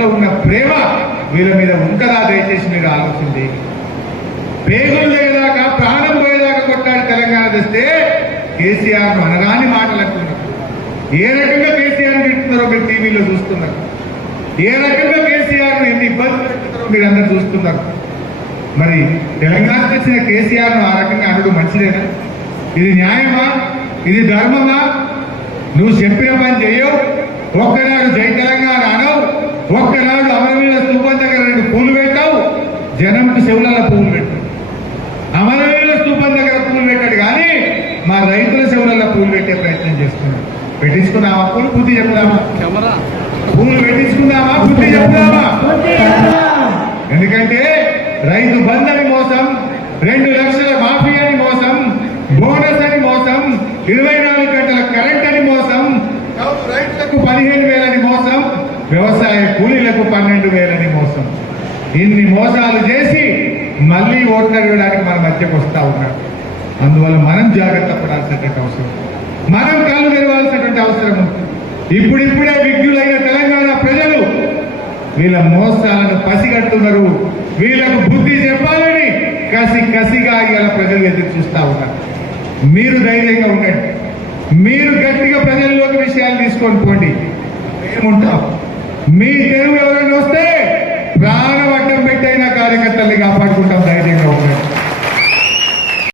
ప్రజల్లో ఉన్న ప్రేమ వీళ్ళ మీద ఉంటుందా? దయచేసి మీరు ఆలోచన చేయండి పేగులు లేదాకా ప్రాణం పోయేదాకా కొట్టాడు తెలంగాణ తెస్తే కేసీఆర్ అనగాని మాటలకు ఏ రకంగా కేసీఆర్ తింటున్నారో మీరు టీవీలో చూస్తున్నారు. ఏ రకంగా కేసీఆర్ను ఎన్ని ఇబ్బందులు పెడుతున్నారో మీరు అందరు చూస్తున్నారు. మరి తెలంగాణ తెచ్చిన కేసీఆర్ను ఆ రకంగా అనడం మంచిదేనా? ఇది న్యాయమా? ఇది ధర్మమా? నువ్వు చెప్పిన పని చేయవు. ఒక్కనాడు జై తెలంగాణ ఒక్కనాడు అమరవీర స్థూపం దగ్గర రెండు పూలు పెట్టావు జనంకు చెవులలో పువ్వులు పెట్టావు. అమరవీరుల స్థూపం దగ్గర పూలు పెట్టాడు కానీ మా రైతుల చెవులలో పూలు పెట్టే ప్రయత్నం చేస్తున్నాం పెట్టించుకున్నామా పూలు బుద్ధి చెప్దామా? కెమెరా. పూలు పెట్టించుకుందామా? బుద్ధి చెప్దామా? ఎందుకంటే రైతు బంధు అని మోసం రెండు లక్షల మాఫీ అని మోసం బోనస్ అని మోసం ఇరవై నాలుగు గంటల కరెంట్ అని మోసం రైతులకు పదిహేను మోసం వ్యవసాయ కూలీలకు పన్నెండు వేలని మోసం. ఇన్ని మోసాలు చేసి మళ్ళీ ఓట్లు అడగడానికి మన మధ్యకు వస్తూ ఉన్నాడు. అందువల్ల మనం జాగ్రత్త పడాల్సినటువంటి అవసరం మనం కళ్ళు తెరవాల్సినటువంటి అవసరం ఉంది. ఇప్పుడిప్పుడే విజ్ఞులైన తెలంగాణ ప్రజలు వీళ్ళ మోసాలను పసిగట్టున్నారు. వీళ్ళకు బుద్ధి చెప్పాలని కసి కసిగా ఇవాళ ప్రజలు ఎదురు చూస్తా ఉన్నారు. మీరు ధైర్యంగా ఉండండి. మీరు గట్టిగా ప్రజల్లోకి విషయాలు తీసుకొని పోండి. మేముంటాం. మీ తెలుగు ఎవరైనా వస్తే ప్రాణం అడ్డం పెట్టైన కార్యకర్తల్ని కాపాడుకుంటాం.